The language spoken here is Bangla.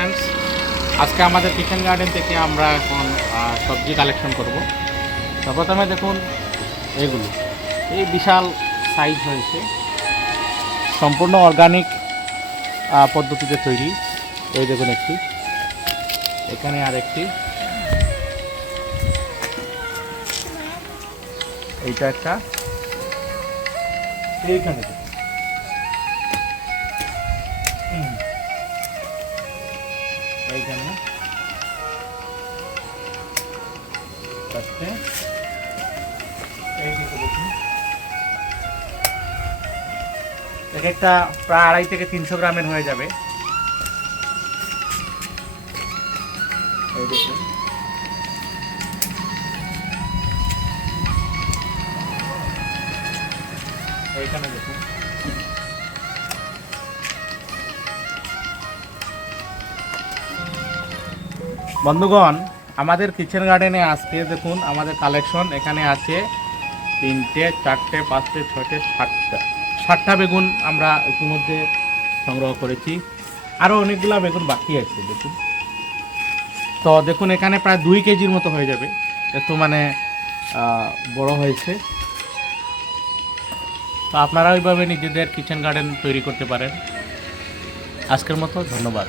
ফ্রেন্ডস আজকে আমাদের কিচেন গার্ডেন থেকে আমরা এখন সবজি কালেকশন করব। তো প্রথমে দেখুন এইগুলো এই বিশাল সাইজ হয়েছে। সম্পূর্ণ অর্গানিক পদ্ধতিতে তৈরি। এই দেখুন একটি। এখানে আর একটি এইটা একটা। এইখানে এইখানে। এইদিকে দেখুন। এক একটা প্রায় আড়াই থেকে তিনশো গ্রামের হয়ে যাবে। এই দেখুন। এইখানে দেখুন। বন্ধুগণ, আমাদের কিচেন গার্ডেনে আজকে দেখুন, আমাদের কালেকশন এখানে আছে তিনটে, চারটে, পাঁচটে ছটে সাতটা। ষাটটা বেগুন আমরা ইতিমধ্যে সংগ্রহ করেছি। আরও অনেকগুলা বেগুন বাকি আছে, দেখুন। তো দেখুন, এখানে প্রায় দুই কেজির মতো হয়ে যাবে। এত মানে বড় হয়েছে। তো আপনারা ওইভাবে নিজেদের কিচেন গার্ডেন তৈরি করতে পারেন। আজকের মতো ধন্যবাদ।